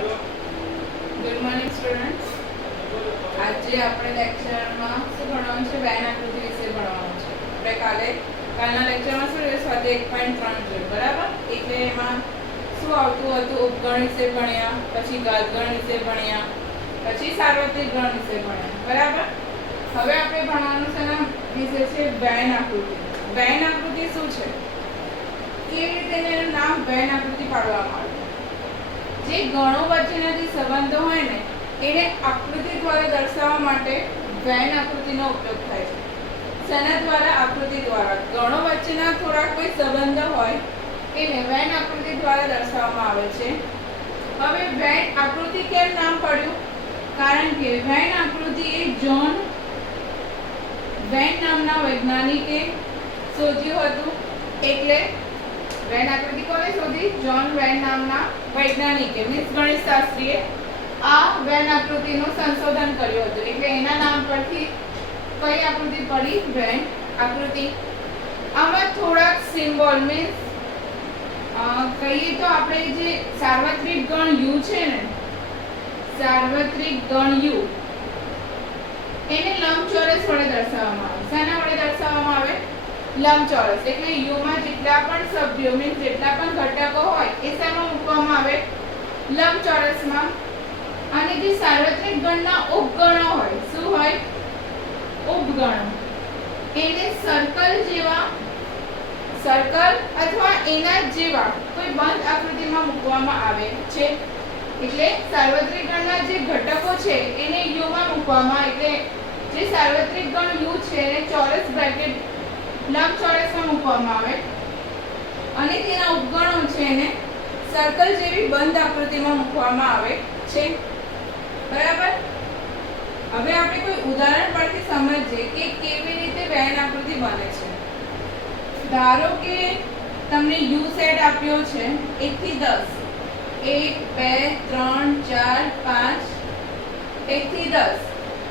Good morning students. આજે આપણે લેક્ચરમાં શું ભણવાનું છે? બેન આકૃતિ વિશે ભણવાનું છે. આપણે કાલના લેક્ચરમાં શું જોયું? સ્વાધ્યાય 1.3 જોયું, બરાબર? એટલે એમાં શું આવતું હતું? ઉપગણ વિશે ભણ્યા, પછી ઘાતગણ વિશે ભણ્યા, પછી સાર્વત્રિક ગણ વિશે ભણ્યા, બરાબર? હવે આપણે ભણવાનું છે એના વિશે છે બેન આકૃતિ. બેન આકૃતિ શું છે? કેવી રીતે એનું નામ બેન આકૃતિ પાડવામાં આવ્યું? જે ગણો વચ્ચેના જે સંબંધો હોય ને એને આકૃતિ દ્વારા દર્શાવવા માટે વેન આકૃતિનો ઉપયોગ થાય છે. શેના દ્વારા? આકૃતિ દ્વારા. ગણો વચ્ચેના થોડા કોઈ સંબંધો હોય એને વેન આકૃતિ દ્વારા દર્શાવવામાં આવે છે. હવે વેન આકૃતિ કેમ નામ પડ્યું? કારણ કે વેન આકૃતિ એ જ્હોન વેન નામના વૈજ્ઞાનિકે શોધ્યું હતું. એટલે વેન આકૃતિ કોને શોધી? જ્હોન વેન નામના વૈજ્ઞાનિકે, મીન્સ ગણિતશાસ્ત્રીએ આ વેન આકૃતિનું સંશોધન કર્યું હતું. એટલે એના નામ પરથી કઈ આકૃતિ પડી? વેન આકૃતિ. આમાં થોડાક સિમ્બોલ મીન્સ કહીએ તો આપણે જે સાર્વત્રિક ગણ યુ છે ને, સાર્વત્રિક ગણ યુ એને લંબચોરસ વડે દર્શાવવામાં આવે. શેના વડે દર્શાવવામાં આવે? લંબચોરસ. એટલે યુ માં જેટલા પણ સભ્યો મીન્સ જેટલા પણ ઘટકો હોય એ શેમાં મૂકવામાં આવે? લંબચોરસમાં. અને જે સાર્વત્રિક ગણના ઉપગણો હોય, શું હોય? ઉપગણો. એને સર્કલ જેવા, સર્કલ અથવા એના જેવા કોઈ બંધ આકૃતિમાં મૂકવામાં આવે છે. એટલે સાર્વત્રિક ગણના જે ઘટકો છે એને યુ માં મૂકવામાં, એટલે જે સાર્વત્રિક ગણ યુ છે એને ચોરસ બ્રેકેટ લંબચોરસમાં મૂકવામાં આવે અને તેના ઉપગણો છે એને સર્કલ જેવી બંધ આકૃતિમાં મૂકવામાં આવે છે, બરાબર? હવે આપણે કોઈ ઉદાહરણ પરથી સમજીએ કે કેવી રીતે વેન આકૃતિ બને છે. ધારો કે તમને યુ સેટ આપ્યો છે 1 થી 10, 1 2 3 4 5, 1 થી 10.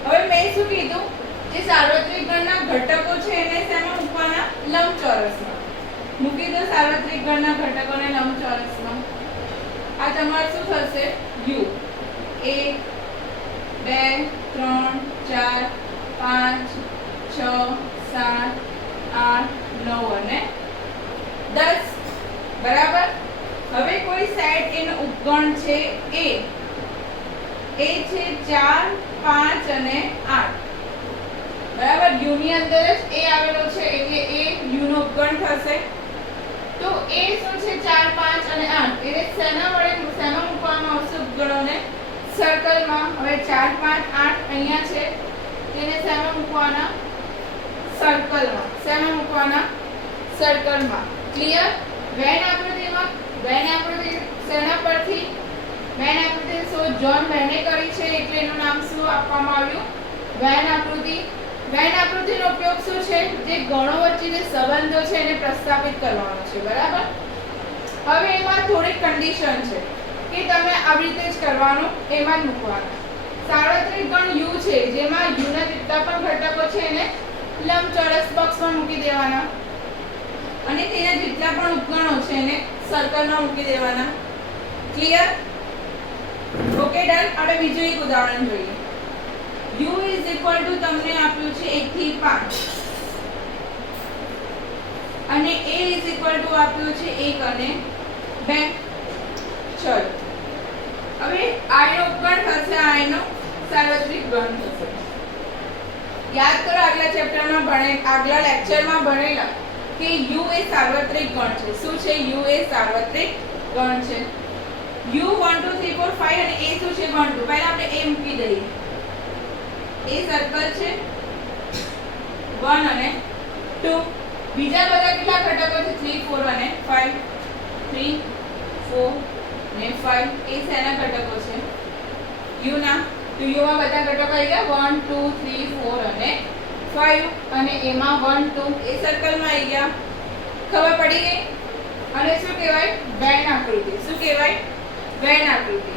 હવે મેં શું કીધું? જે સાર્વત્રિક ગણના ઘટકો છે એને શેમાં મૂકવાના? લંબચોરસમાં. મૂકી દો સાર્વત્રિક ગણના ઘટકોને લંબચોરસમાં. આ તમારું શું થશે? યુ. 1 2 3 4 5 6 7 8 9 અને 10, બરાબર? હવે કોઈ સેટ એનો ઉપગણ છે એ છે 4 5 અને 8, બરાબર? યુ ની અંદર જ એ આવેલો છે એટલે એ યુ નો ઉપગણ થશે. તો એ શું છે? 4 5 અને 8. એટલે શેના વડે શેમાં મૂકવામાં આવશે ઉપગણોને? સર્કલમાં. હવે 4 5 8 અહીંયા છે, તેને શેમાં મૂકવાના? સર્કલમાં. શેમાં મૂકવાના? સર્કલમાં. ક્લિયર? વેન આકૃતિમાં વેન આકૃતિ શેના પરથી? વેન આકૃતિ શોધ જ્હોન વેને કરી છે એટલે એનું નામ શું આપવામાં આવ્યું? વેન આકૃતિ. વેન આકૃતિનો ઉપયોગ શું છે? જે ગણો વચ્ચે જે સંબંધો છે એને પ્રસ્થાપિત કરવાનો છે, બરાબર? હવે એમાં થોડી કન્ડિશન છે કે તમે આવી રીતે જ કરવાનું, એમાં જ મૂકવાનું. સાર્વત્રિક ગણ યુ છે જેમાં યુ ના જેટલા પણ ઘટકો છે એને લંબચોરસ બોક્સમાં મૂકી દેવાના અને તેના જેટલા પણ ઉપગણો છે એને સર્કલમાં મૂકી દેવાના. ક્લિયર? Okay, done. આપણે બીજું એક ઉદાહરણ જોઈએ. u તમને આપ્યું છે 1 થી 5 અને a આપ્યું છે 1 અને 2. ચલો, હવે આ નો ઉપગણ થશે, આ નો સાર્વત્રિક ગણ થશે. યાદ કરો આગલા ચેપ્ટરમાં આગલા લેક્ચરમાં ભણેલા કે u એ સાર્વત્રિક ગણ છે. શું છે? u એ સાર્વત્રિક ગણ છે. u 1 2 3 4 5 અને a શું છે? 1 2. પહેલા આપણે a મૂકી દઈએ. એ સર્કલ છે 1 અને 2. બીજા બધા કેટલા ઘટકો છે? 3 4 અને 5. 3 4 અને 5 એ શેના ઘટકો છે? યુ ના. તો યુ માં બધા ઘટકો આવી ગયા 1 2 3 4 અને 5 અને એમાં 1 2 એ સર્કલમાં આવી ગયા. ખબર પડી ગઈ? અને શું કહેવાય? વેન આકૃતિ. શું કહેવાય? વેન આકૃતિ.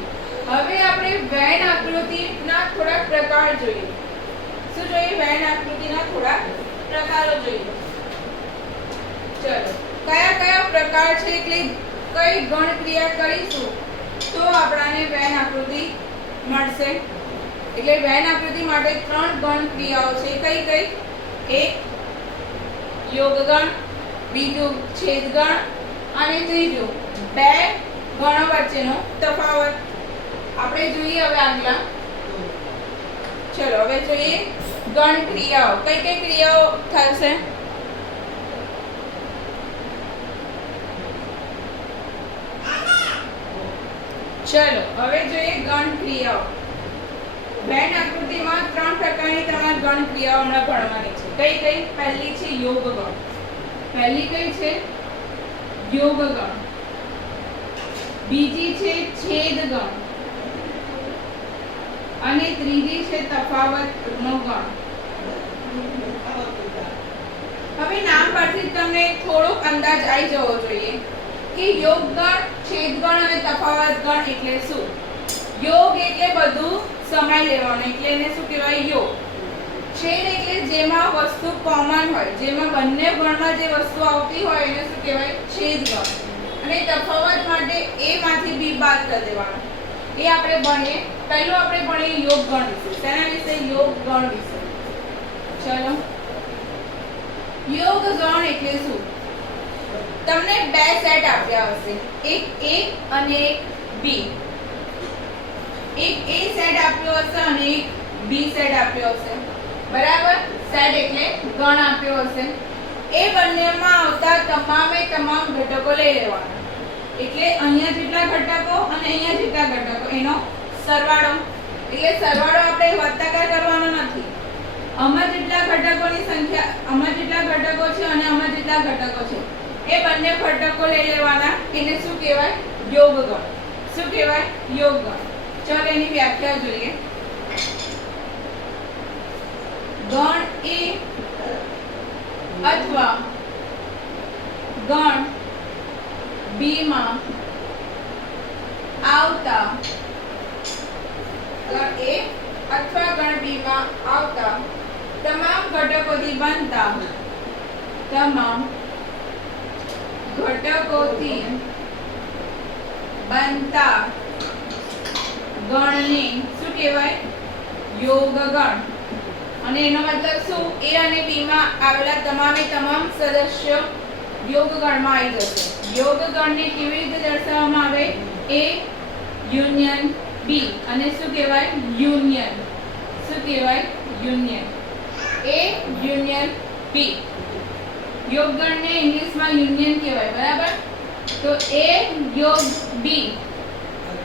હવે આપણે વેન આકૃતિના થોડા પ્રકાર જોઈએ. શું જોઈએ? વેન આકૃતિના થોડા પ્રકારો જોઈએ. ચલો, કયા કયા પ્રકાર છે એટલે કઈ ગણ ક્રિયા કરીશું તો આપણાને વેન આકૃતિ મળશે. એટલે વેન આકૃતિ માટે 3 ગણ ક્રિયાઓ છે. કઈ કઈ? એક યોગગણ, બીજું છેદગણ અને ત્રીજું બે ગણો વચ્ચેનો તફાવત. આપણે જોઈએ હવે આગલા. ચલો હવે જોઈએ ગણ ક્રિયાઓ. કઈ કઈ ક્રિયાઓ થશે? ચલો હવે જોઈએ ગણ ક્રિયાઓ. વેન આકૃતિમાં 3 પ્રકારની તમારે ગણ ક્રિયાઓ હમણાં ભણવાની છે. કઈ કઈ? પહેલી છે યોગગણ. પહેલી કઈ છે? યોગગણ. બીજી છે છેદગણ અને ત્રીજી છે તફાવતનો ગણ. હવે નામ પરથી તમને થોડોક અંદાજ આવી જવો જોઈએ કે યોગગણ, છેદગણ અને તફાવતગણ એટલે શું. યોગ એટલે બધું સમાઈ લેવાનું, એટલે એને શું કહેવાય? યોગ. છેદ એટલે જેમાં વસ્તુ કોમન હોય, જેમાં બંને ગણમાં જે વસ્તુ આવતી હોય એને શું કહેવાય? છેદગણ. અને તફાવત માટે a માંથી b બાદ કરી દેવાનું. એ આપણે ભણીએ. પહેલું આપણે ભણીએ યોગગણ વિશે. તેના વિશે? યોગગણ વિશે. ચલો યોગગણ એટલે શું? તમને બે સેટ આપ્યા હશે, એક a અને એક b. એક a સેટ આપ્યો હશે અને એક b સેટ આપ્યો હશે. બરાબર? સેટ એટલે ગણ આપ્યો હશે. એ બંનેમાં આવતા તમામે તમામ ઘટકો લઈ લેવાના. એટલે અહીંયા જેટલા ઘટકો અને અહીંયા જેટલા ઘટકો એનો સરવાળો. એટલે સરવાળો આપણે વત્તાકાર કરવાનો નથી. આમાં જેટલા ઘટકોની સંખ્યા, આમાં જેટલા ઘટકો છે અને આમાં જેટલા ઘટકો છે એ બંને ઘટકો લઈ લેવાના. એને શું કહેવાય? યોગગણ. શું કહેવાય? યોગગણ. ચલો એની વ્યાખ્યા જોઈએ. ગણ એ અથવા ગણ બી માં આવતા, ગણ એ અથવા ગણ બી માં આવતા તમામ ઘટકોથી બનતા, તમામ ઘટકોથી બનતા ગણને શું કહેવાય? યોગગણ. અને એનો મતલબ શું? a અને b માં આવેલા તમામે તમામ સદસ્યો યોગગણમાં આવી જશે. યોગગણને કેવી રીતે દર્શાવવામાં આવે? a union b. અને શું કહેવાય? યુનિયન. શું કહેવાય? યુનિયન. a union b. યોગગણને ઇંગ્લિશમાં યુનિયન કહેવાય. બરાબર? તો a યોગ b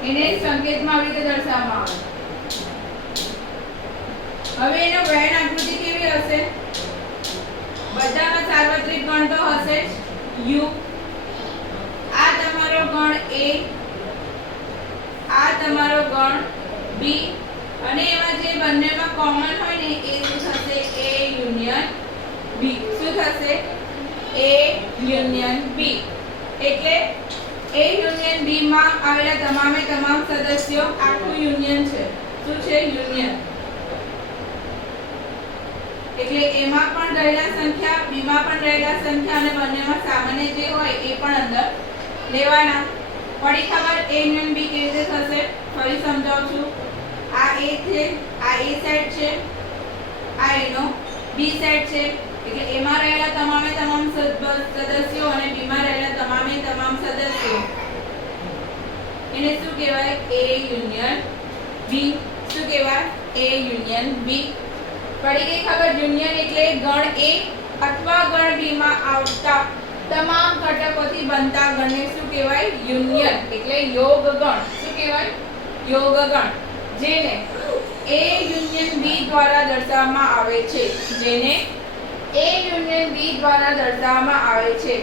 એને સંકેતમાં આવી રીતે દર્શાવવામાં આવે. હવે એનો વેન આકૃતિ કેવી હશે? બધામાં સાર્વત્રિક ગણ તો હશે જ. u. આ તમારો ગણ a, આ તમારો ગણ b અને એમાં જે બંનેમાં કોમન હોય ને એ શું થશે? a union b. શું થશે? a union b. એટલે a યુનિયન b માં આવેલા તમામે તમામ સદસ્યો આખું યુનિયન છે. શું છે? યુનિયન. એટલે એમાં પણ રહેલા સંખ્યા, b માં પણ રહેલા સંખ્યા અને બંનેમાં સામાન્ય જે હોય એ પણ અંદર લેવાના. પડી ખબર? a યુનિયન b કેવી રીતે થશે? ફરી સમજાવું છું. આ a છે, આ a સેટ છે, આ એનો b સેટ છે. એટલે a માં રહેલા તમામે તમામ સદસ્યો અને b માં રહેલા તમામે તમામ સદસ્યો એને શું કહેવાય? a union b. શું કહેવાય? a union b. પડી ગઈ ખબર? યુનિયન એટલે ગણ a અથવા ગણ b માં આવતા તમામ ઘટકોથી બનતા ગણને શું કહેવાય? યુનિયન. એટલે યોગગણ. શું કહેવાય? યોગગણ. જેને a યુનિયન b દ્વારા દર્શાવવામાં આવે છે. જેને a યુનિયન b દ્વારા દર્શાવવામાં આવે છે.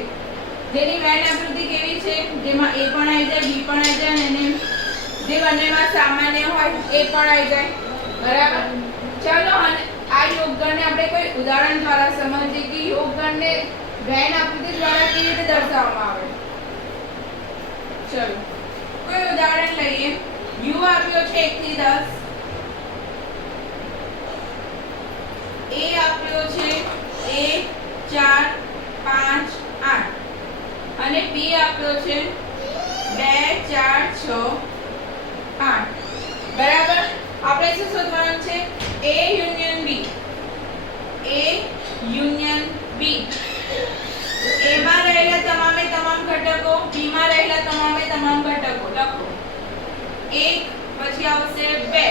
જેની વેન આકૃતિ કેવી છે? જેમાં a પણ આવી જાય, b પણ આવી જાય અને જે બંનેમાં સામાન્ય હોય એ પણ આવી જાય. બરાબર? ચલો અને આ યોગગણને આપણે કોઈ ઉદાહરણ દ્વારા સમજીએ કે યોગગણને વેન આકૃતિ દ્વારા કેવી રીતે દર્શાવવામાં આવે. ચલો કોઈ ઉદાહરણ લઈએ. u આપ્યો છે 1 થી 10, a આપ્યો છે 1 4 5 8 અને b આપ્યો છે 2 4 6 બરાબર. આપણે શું શોધવાનું છે? A union B. A union B. A માં રહેલા તમામે તમામ ઘટકો, B માં રહેલા તમામે તમામ ઘટકો લખો. 1 પછી આવશે 2.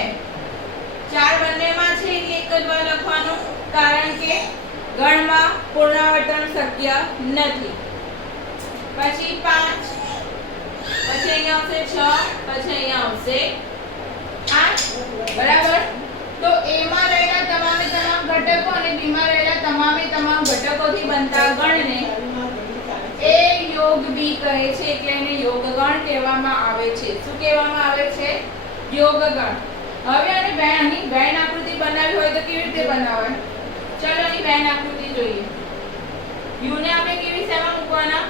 4 બંનેમાં છે એટલે એક જ વાર લખવાનું, કારણ કે ગણમાં પુનરાવર્તન શક્ય નથી. પછી 5, પછી અહીંયા આવશે 6, પછી અહીંયા આવશે 8. બરાબર. તો A માં રહેલા તમામે તમામ ઘટકો અને B માં રહેલા તમામે તમામ ઘટકોથી બનતા ગણને A યોગ B કહે છે, એટલે એને યોગ ગણ કહેવામાં આવે છે. શું કહેવામાં આવે છે? યોગ ગણ. હવે આને આની વેન આકૃતિ બનાવી હોય તો કેવી રીતે બનાવાય? ચલો આની વેન આકૃતિ જોઈએ. u ને આપણે કેવી શેમાં મૂકવાના?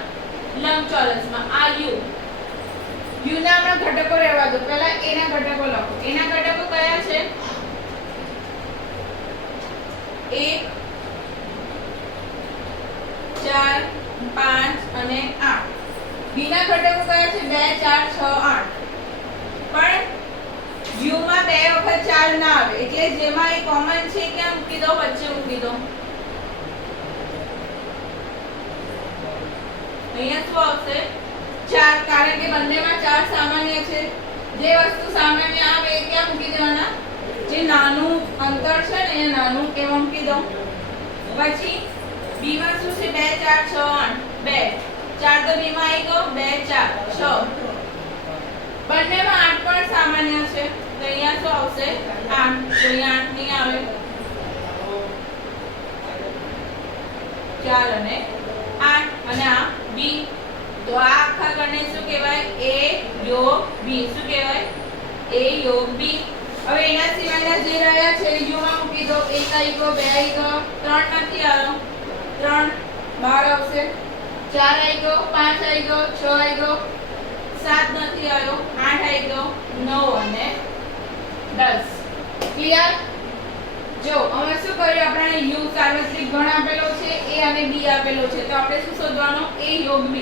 લંબચોરસમાં. આ u ના આપણા ઘટકો રહેવા દો. પહેલા a ના ઘટકો લખો. a ના ઘટકો કયા છે? 1 4 5 અને 8. b ના ઘટકો કયા છે? 2 4 6 8. પણ u માં 2 વખત 4 ના આવે, એટલે જેમાં એ કોમન છે ક્યાં મૂકી દો? વચ્ચે મૂકી દો. અહીંયા શું આવશે? 4, કારણ કે બંનેમાં 4 સામાન્ય છે. જે વસ્તુ સામાન્ય આવે એ ક્યાં મૂકી દેવાના? જે નાનું અંતર છે ને એ નાનું એ મૂકી દો. પછી b માં શું છે? 2 4 6 8. 2 4 તો b માં આવી ગયો. 2 4 6. બંનેમાં 8 પણ સામાન્ય છે, તો અહીંયા શું આવશે? 8. તો અહીંયા 8 નહીં આવે. 4 અને 8 અને આ b. તો આ આખા ગણને શું કહેવાય? A યોગ B. શું કહેવાય? A યોગ B. હવે એના સિવાયના જે રહ્યા છે u માં મૂકી દો. 1 આવી ગયો, 2 આવી ગયો, 3 નથી આવ્યો, 3 બહાર આવશે. 4 આવી ગયો, 5 આવી ગયો, 6 આવી ગયો, 7 નથી આવ્યો, 8 આવી ગયો, 9 અને 10. ક્લિયર? જો અમે શું કર્યું? આપણે u સાર્વત્રિક ગણ આપેલો છે, a અને b આપેલો છે, તો આપણે શું શોધવાનો? A યોગ b.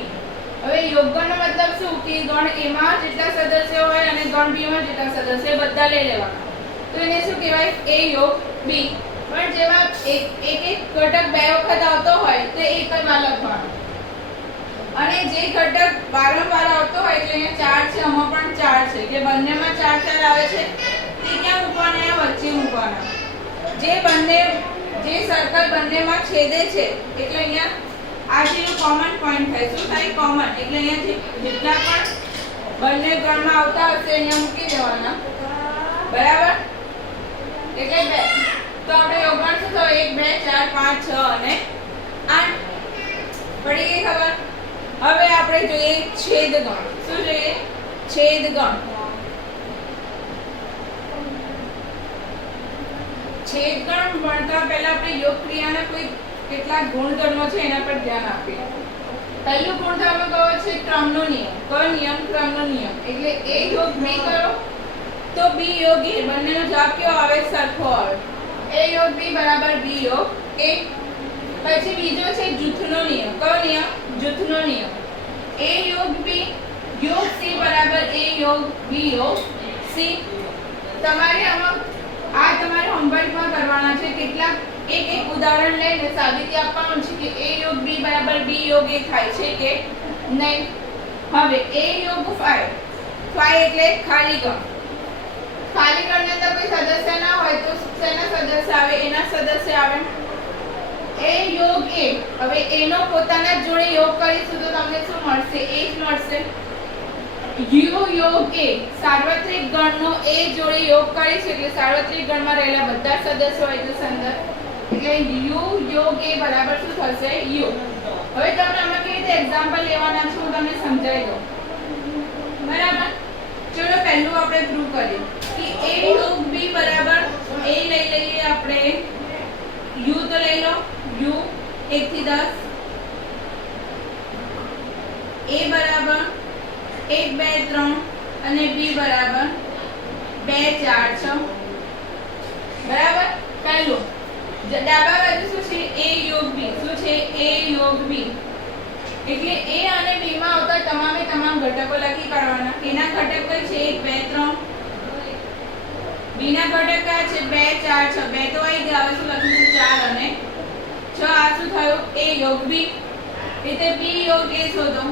હવે યોગગણનો મતલબ શું? કે ગણ a માં જેટલા સદસ્યો હોય અને ગણ b માં જેટલા સદસ્યો બધા લઈ લેવાના. તો એને શું કહેવાય? A યોગ b. પણ જેમાં એક ઘટક 2 વખત આવતો હોય તો એક જ વાર લખવાનો, અને જે ઘટક વારંવાર આવતો હોય એટલે અહીંયા 4 છે, આમાં પણ 4 છે, કે બંનેમાં 4 4 આવે છે, તે ક્યાં મૂકવાના? અહીંયા વચ્ચે મૂકવાના. જે સર્કલ બંનેમાં છેદે છે એટલે અહીંયા આ જેનું કોમન પોઈન્ટ થાય. શું થાય? કોમન. એટલે અહીંયા જેટલા પણ બંને ગણમાં આવતા હશે અહીંયા મૂકી દેવાના. બરાબર? એટલે 2. તો આપણે યોગગણ શું થયો? 1 2 4 5 6 અને 8. પડી ગઈ ખબર? હવે આપણે જોઈએ છેદગણ. શું જોઈએ? છેદગણ. છેદગણ ભણતા પહેલા આપણે યોગ ક્રિયાના કોઈ કેટલાક ગુણધર્મો છે એના પર ધ્યાન આપીએ. પહેલું ગુણધર્મ કયો છે? ક્રમનો નિયમ. કયો નિયમ? ક્રમનો નિયમ. એટલે a યોગ b કરો તો b યોગ a. બંનેનો જવાબ કેવો આવે? સરખો આવે. a યોગ b બરાબર b યોગ a. પછી બીજો છે જૂથનો નિયમ. કયો નિયમ? જૂથનો નિયમ. a યોગ b યોગ c બરાબર a યોગ b યોગ c. તમારે આમાં આ તમારે હોમવર્કમાં કરવાના છે. કેટલાક એક ઉદાહરણ લઈને સાબિતી આપવાનું છે કે a યોગ b બરાબર b યોગ a થાય છે કે નહીં. હવે a યોગ 5 એટલે ખાલી ગણ. ખાલી ગણની અંદર કોઈ સદસ્ય ના હોય તો શેના સદસ્ય આવે? એના સદસ્ય આવે. a યોગ a. હવે a નો પોતાના જોડે યોગ કરીશું તો તમને શું મળશે? a જ મળશે. u યોગ a. સાર્વત્રિક ગણનો a જોડે યોગ કરીશું એટલે સાર્વત્રિક ગણમાં રહેલા બધા સદસ્યો હોય તો સંદર્ભ, એટલે u યોગ a બરાબર શું થશે? u. હવે તમને આમાં કેવી રીતે એક્ઝામ્પલ લેવાના છે હું તમને સમજાવી દઉં. બરાબર? ચલો પહેલું આપણે પ્રૂવ કરીએ કે a યોગ b બરાબર a લઈ લઈએ આપણે. u તો લઈ લો. u 1 થી 10. a બરાબર 1 2 3 અને b બરાબર 2 4 6. બરાબર? પહેલું ડાબા બાજુ શું છે? a યોગ b. શું છે? a યોગ b. એટલે a અને b માં આવતા તમામે તમામ ઘટકો લખી કાઢવાના. એના ઘટક કઈ છે? 1 2 3. b ના ઘટક કયા છે 2 4 6 2 તો આવી ગયા. હવે શું લખીશું 4 અને 6. આ શું થયું a યોગ b. એટલે b યોગ a શોધો.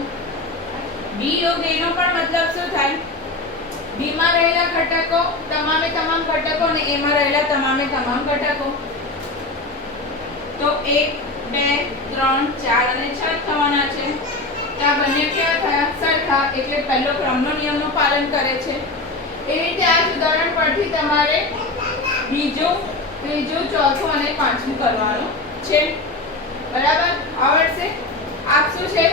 b યોગ a નો પણ મતલબ શું થાય? b માં રહેલા ઘટકો તમામે તમામ ઘટકો અને a માં રહેલા તમામે તમામ ઘટકો. તો 1 2 3 4 અને 6 થવાના છે. તો આ બંને કેવા થયા? સરખા. એટલે પહેલો ક્રમનો નિયમનું પાલન કરે છે. એવી રીતે આ ઉદાહરણ પરથી તમારે બીજું ત્રીજું ચોથું અને પાંચમું કરવાનું છે. બરાબર? આવડશે? આ શું છે?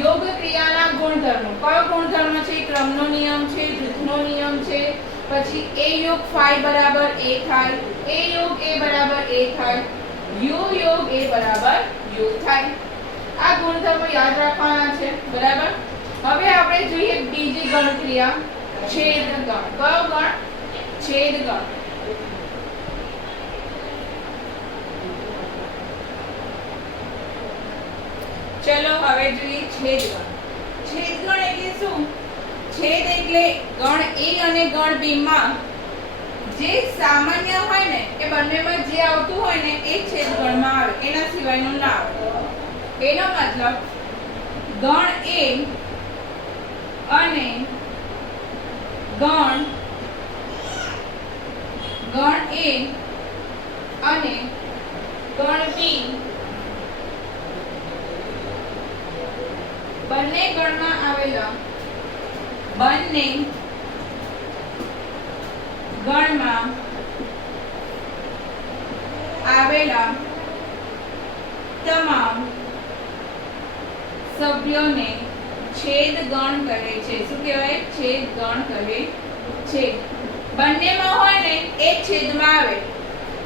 યોગ ક્રિયાના ગુણધર્મો. કયો ગુણધર્મ છે? ક્રમનો નિયમ છે, જૂથનો નિયમ છે, પછી a યોગ phi બરાબર a થાય, a યોગ a બરાબર a થાય, u યોગ a બરાબર u થાય. આ ગુણધર્મો યાદ રાખવાના છે. બરાબર? હવે આપણે જોઈએ બીજી ગણક્રિયા, છેદ ગણ. કયો ગણ? છેદ ગણ. ચલો હવે જોઈએ છેદ ગણ. છેદ ગણ એટલે શું? છેદ એટલે ગણ a અને ગણ b માં જે સામાન્ય હોય ને એ બંનેમાં જે આવતું હોય ને એ છેદ ગણમાં આવે, એના સિવાયનું ના આવે. એનો મતલબ ગણ a અને ગણ a અને ગણ b બંને ગણમાં આવેલા તમામ સભ્યોને છેદ ગણ કહે છે. શું કહેવાય? છેદ ગણ કહે છે. બંનેમાં હોય ને એ છેદમાં આવે.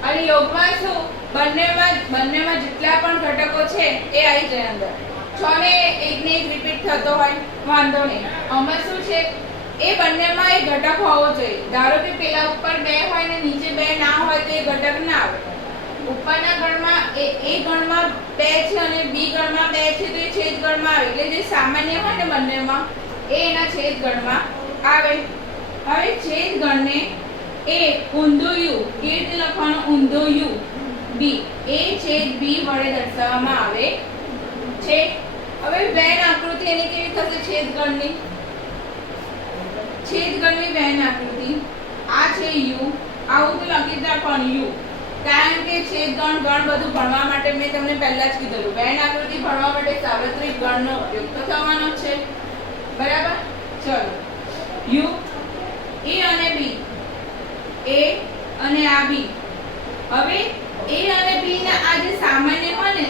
અને યોગમાં શું? બંનેમાં જેટલા પણ ઘટકો છે એ આવી જાય અંદર. 6 ને 1 ને 1 રિપીટ થતો હોય વાંધો નહીં. આમાં શું છે? એ બંનેમાં એક ઘટક હોવો જોઈએ. ધારો કે પેલા ઉપર 2 હોય ને નીચે 2 ના હોય તો એ ઘટક ના આવે. ઉપરના ગણમાં એ ગણમાં 2 છે અને બી ગણમાં 2 છે તો એ છેદ ગણમાં આવે. એટલે જે સામાન્ય હોય ને બંનેમાં એ એના છેદ ગણમાં આવે. હવે છેદ ગણને a ઊંધો u કેવી રીતે લખવાનો? ઊંધો u b a છેદ b વડે દર્શાવવામાં આવે છે. હવે વેન આકૃતિ એની કેવી થશે? છેદ ગણની વેન આકૃતિ આ છે u. આવું તો લખી રાખવાનું u. કારણ કે છેદ ગણ બધું ભણવા માટે મેં તમને પહેલા જ કીધું. વેન આકૃતિ ભણવા માટે સાર્વત્રિક ગણનો ઉપયોગ તો થવાનો છે. બરાબર? ચલો u a અને b, a અને આ b. હવે a અને b ના આ જે સામાન્ય હોય ને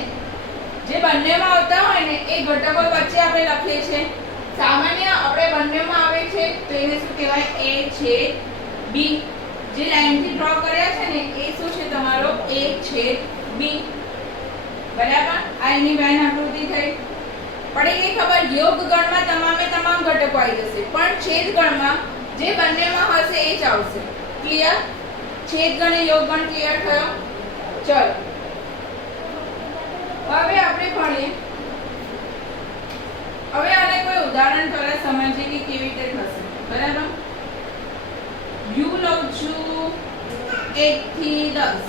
જે બંનેમાં આવતા હોય ને એ ઘટકો વચ્ચે આપણે લખીએ છીએ. સામાન્ય આપણે બંનેમાં આવે છે તો એને શું કહેવાય? a છેદ b. જે લાઈનથી ડ્રો કર્યા છે ને એ શું છે? તમારો a છેદ b. બરાબર? આ એની વેન આકૃતિ થઈ. પડી ગઈ ખબર? યોગ ગણમાં તમામે તમામ ઘટકો આવી જશે, પણ છેદ ગણમાં જે બંનેમાં હશે એ જ આવશે. ક્લિયર? છેદ ગણ અને યોગ ગણ ક્લિયર થયો? ચલો હવે આપણે ભણીએ. હવે આને કોઈ ઉદાહરણ દ્વારા સમજીએ કે કેવી રીતે થશે. બરાબર? u લઉં છું 1 થી 10.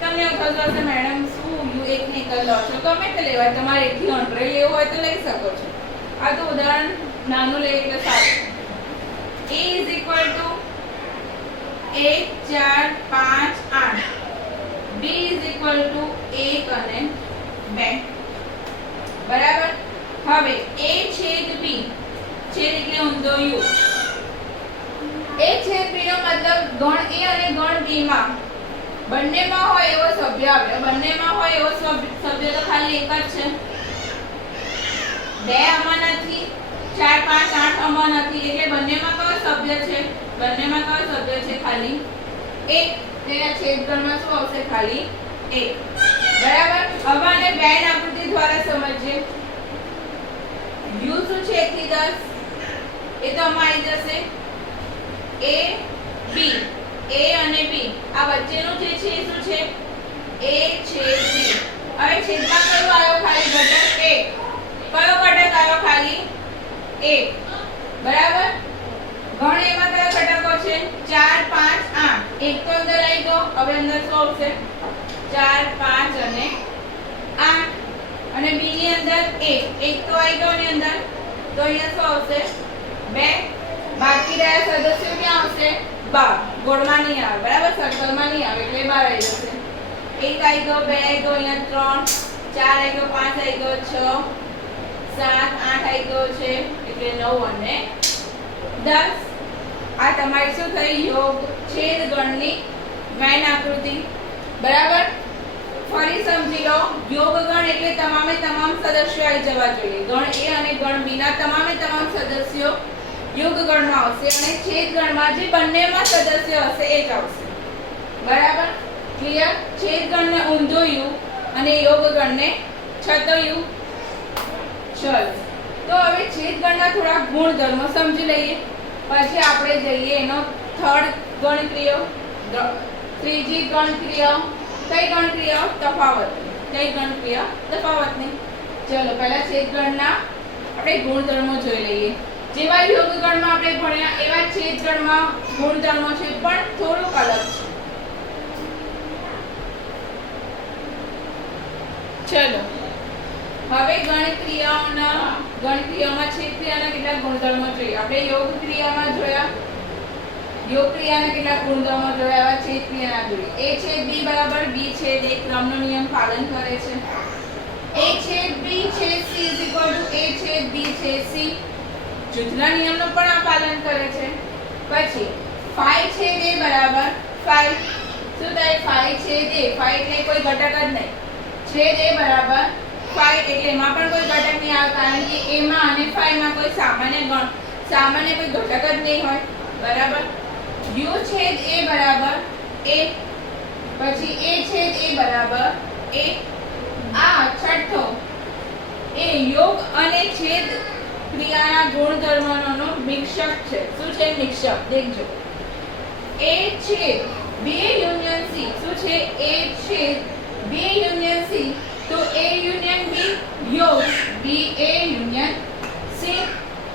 તમને એવું થશે મેડમ શું u 1 ને 1 લો છો? ગમે તે લેવાય. તમારે 1 થી 100 લેવું હોય તો લઈ શકો છો. આ તો ઉદાહરણ નાનું લે એટલે સારું. a = 1 4 5 8. b = 1 અને 2. બરાબર? હવે a છેદ b, છેદ એટલે ઊંધો u. a છેદ b નો મતલબ ગણ a અને ગણ b માં બંનેમાં હોય એવો સભ્ય આવે. બંનેમાં હોય એવો સભ્ય તો ખાલી એક જ છે. 2 આમાં નથી, 4 5 8 આમાં નથી. એટલે બંનેમાં કયો સભ્ય છે? બંનેમાં કયો સભ્ય છે? ખાલી એક. તેના છેદગણમાં શું આવશે? ખાલી 1. બરાબર? હવે આને વેન આકૃતિ દ્વારા સમજીએ. u શું છે? 1 થી 10. એ તો આમાં આવી જશે a b. a અને b આ વચ્ચેનું જે છે એ શું છે? a છેદ b. હવે છેદમાં કયો આવ્યો? ખાલી ઘટક 1. કયો ઘટક આવ્યો? ખાલી 1. બરાબર? ગણ એમાં કયા ઘટકો છે 4 5 8 એક તો અંદર આવી ગયો હવે અંદર શું આવશે 4 5 અને 8 અને બી ની અંદર 1 એક તો આવી ગયો ની અંદર તો અહીંયા શું આવશે 2 બાકી રહ્યા સદસ્યો ક્યાં આવશે 12 ગોળમાં નહીં આવે બરાબર સર્કલમાં નહીં આવે એટલે 12 આવી જશે એક આવી ગયો 2 આવી ગયો અહીંયા 3 4 આવી ગયો 5 આવી ગયો 6 7 8 આવી ગયો છે એટલે 9 અને 10 આ તમારી શું થઈ યોગ છેદ ગણની મેન આકૃતિ બરાબર ફરી સમજી લો યોગ ગણ એટલે તમામે તમામ સદસ્યો આવી જવા જોઈએ ગણ એ અને ગણ બી ના તમામે તમામ સદસ્યો યોગ ગણમાં આવશે અને છેદ ગણમાં જે બંનેમાં સદસ્ય હશે એ જ આવશે બરાબર ક્લિયર છેદ ગણને ઊંધો યુ અને યોગ ગણને છતો યુ ચલો તો હવે છેદ ગણના થોડા ગુણધર્મો સમજી લઈએ પછી આપણે જઈએ એનો થર્ડ ગણક્રિયો ત્રીજી ગણક્રિયા કઈ ગણક્રિયા તફાવતની કઈ ગણક્રિયા તફાવતની ચલો પહેલા છેદ ગણના આપણે ગુણધર્મો જોઈ લઈએ જેવા યોગ ગણમાં આપણે ભણ્યા એવા છેદ ગણમાં ગુણધર્મો છે પણ થોડુંક અલગ છે ચલો હવે ગણક્રિયામાં છેદ ક્રિયાના કેટલાક ગુણધર્મો જોઈએ આપણે યોગ ક્રિયામાં જોયા યોગ ક્રિયાના કેટલાક ગુણધર્મો જોયા એવા છેદ ક્રિયાના જોઈએ a છેદ b બરાબર b છેદ a ક્રમનો નિયમ પાલન કરે છે a છેદ b છેદ c a છેદ b છેદ c જૂથના નિયમનો પણ આ પાલન કરે છે પછી phi છેદ a બરાબર phi શું થાય phi છેદ a phi એટલે કોઈ ઘટક જ નહીં છેદ a બરાબર phi એટલે એમાં પણ કોઈ ઘટક નહીં આવે કારણ કે a માં અને phi માં કોઈ સામાન્ય કોઈ ઘટક જ નહીં હોય બરાબર u છેદ a બરાબર a પછી a છેદ a બરાબર a આ છઠ્ઠો એ યોગ અને છેદ ક્રિયાના ગુણધર્મોનો મિશ્રક છે શું છે મિશ્રક દેખજો a છેદ b યુનિયન c શું છે a છેદ b યુનિયન c તો a યુનિયન b યોગ b a યુનિયન c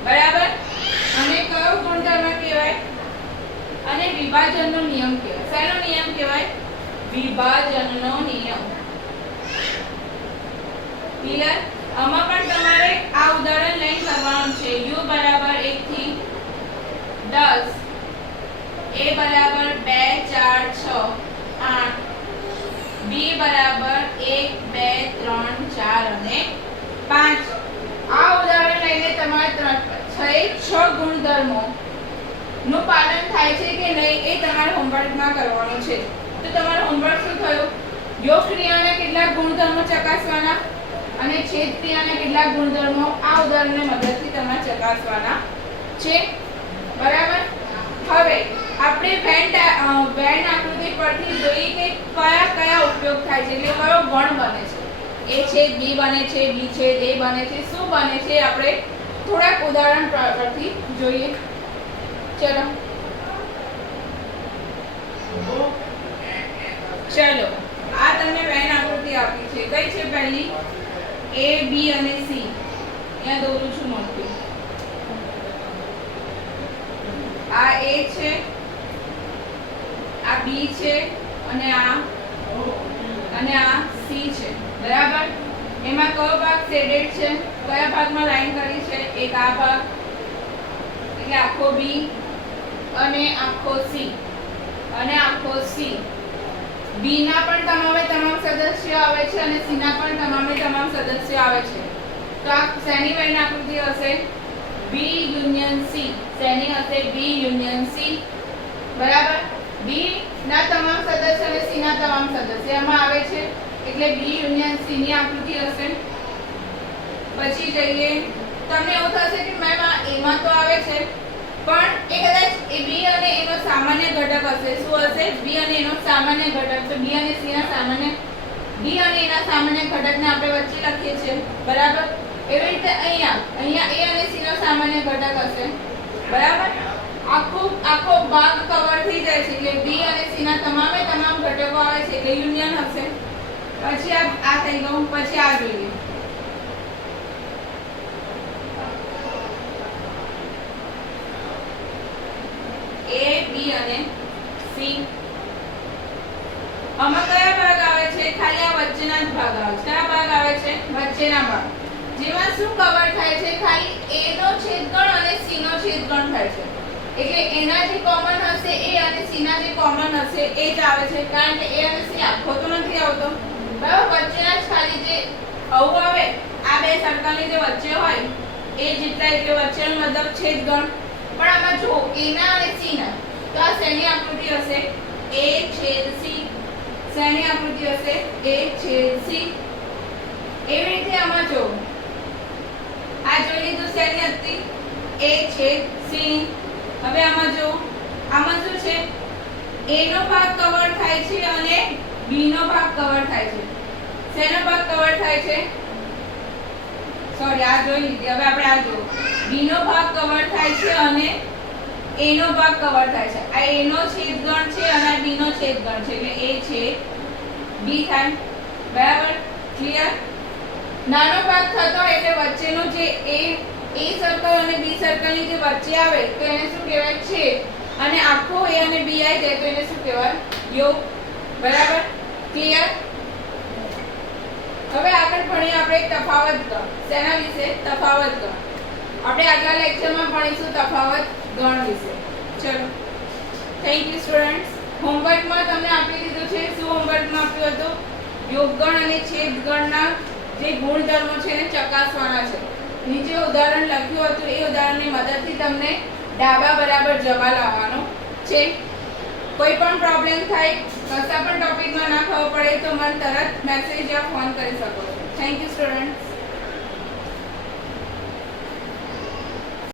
બરાબર અને કયો ગુણધર્મ કહેવાય અને વિભાજનનો નિયમ કહેવાય શેનો નિયમ કહેવાય વિભાજનનો નિયમ ક્લિયર આમાં પણ તમારે આ ઉદાહરણ લઈને કરવાનું છે u બરાબર 1 થી 10 a બરાબર 2 4 6 8 b બરાબર 1 2 3 4 અને 5 આ ઉદાહરણ લઈને તમારે 6 ગુણધર્મો નું પાલન થાય છે કે નહીં એ તમારે હોમવર્કમાં કરવાનું છે તો તમારું હોમવર્ક શું થયું યોગ ક્રિયાના કેટલાક ગુણધર્મો ચકાસવાના અને છેદ ક્રિયાના કેટલાક ગુણધર્મો આ ઉદાહરણની મદદથી તમારે ચકાસવાના છે બરાબર હવે આપણે વેન આકૃતિ પરથી જોઈએ કે કયા કયા ઉપયોગ થાય છે એટલે કયો ગણ બને છે a છેદ b બને છે b છેદ a બને છે શું બને છે આપણે થોડાક ઉદાહરણ પરથી જોઈએ ચલો આ તમને વેન આકૃતિ આપી છે કઈ છે પહેલી a b અને c અહીંયા દોરું છું મોટું આ a છે આ b છે અને આ c છે બરાબર એમાં કયો ભાગ શેડેડ છે કયા ભાગમાં લાઈન કરી છે એક આ ભાગ એટલે આખો b અને આખો c અને આખો c b ના પણ તમામ સદસ્યો આવે છે અને c ના પણ તમામ સદસ્યો આવે છે તો આ શેની વેન આકૃતિ હશે b યુનિયન c શેની હશે b યુનિયન c બરાબર b ના તમામ સદસ્યો અને c ના તમામ સદસ્યો એમાં આવે છે એટલે b યુનિયન c ની આકૃતિ હશે પછી જઈએ તમને એવું થશે કે મેમ આ a માં તો આવે છે પણ એ કદાચ એ b અને એનો સામાન્ય ઘટક હશે શું હશે b અને એનો સામાન્ય ઘટક તો b અને c ના સામાન્ય b અને એના સામાન્ય ઘટકને આપણે વચ્ચે લખીએ છીએ બરાબર એવી રીતે અહીંયા a અને c નો સામાન્ય ઘટક હશે બરાબર આખો ભાગ કવર થઈ જાય છે એટલે b અને c ના તમામ ઘટકો આવે છે એટલે યુનિયન હશે પછી આ થઈ ગયું પછી આ જોઈએ a b બી અને સી. આમાં કયા ભાગ આવે છે? ખાલી આ વચ્ચેના જ ભાગ આવે છે. કયા ભાગ આવે છે? વચ્ચેના ભાગ. જેમાં શું કવર થાય છે? ખાલી a નો છેદગણ અને c નો છેદગણ થાય છે. એટલે એના જે કોમન હશે a અને c ના જે કોમન હશે એ જ આવે છે, કારણ કે a અને c આખો તો નથી આવતો. બરાબર, વચ્ચેના જ ખાલી જે આવું આવે, આ બે સર્કલની જે વચ્ચે હોય એ જેટલા, એટલે વચ્ચેનો મતલબ છેદગણ. પણ આમાં જો a ના અને c ના, તો આ શેની આકૃતિ હશે? a છેદ c. શેની આકૃતિ હશે? a છેદ c. એવી રીતે આમાં જો આ જોઈ લીધું શેની હતી? a છેદ c ની. હવે આમાં જો આમાં શું છે? a નો ભાગ કવર થાય છે અને b નો ભાગ કવર થાય છે. શેનો ભાગ કવર થાય છે? સોરી, આ જોઈ લીધી. હવે આપણે આ જો b નો ભાગ કવર થાય છે અને a નો ભાગ કવર થાય છે. આ a નો છેદગણ છે અને આ b નો છેદગણ છે, એટલે a છેદ b થાય. બરાબર, ક્લિયર? નાનો ભાગ થતો હોય એટલે વચ્ચેનો જે a સર્કલ અને b સર્કલની જે વચ્ચે આવે તો એને શું કહેવાય? છેદ. અને આખો a અને b આવી જાય તો એને શું કહેવાય? યોગ. બરાબર, ક્લિયર? હવે આગળ ભણીએ આપણે તફાવત ગણ. શેના વિશે? તફાવત ગણ. આપણે આગલા લેક્ચરમાં ભણીશું તફાવત ગણ વિશે. ચલો, થેન્ક યુ સ્ટુડન્ટ્સ. હોમવર્કમાં તમને આપી દીધું છે. શું હોમવર્કમાં આપ્યું હતું? યોગગણ અને છેદગણના જે ગુણધર્મો છે એને ચકાસવાના છે. નીચે ઉદાહરણ લખ્યું હતું, એ ઉદાહરણની મદદથી તમને ડાબા બરાબર જવાબ લાવવાનો છે. કોઈ પણ પ્રોબ્લેમ થાય, કશા પણ ટોપિકમાં ના ખબર પડે તો મને તરત મેસેજ યા ફોન કરી શકો છો. Thank you students.